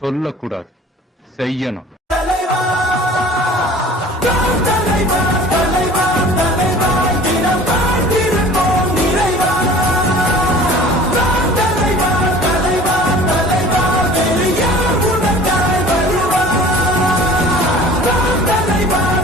சொல்லக்கூடாது செய்யணும் Bye.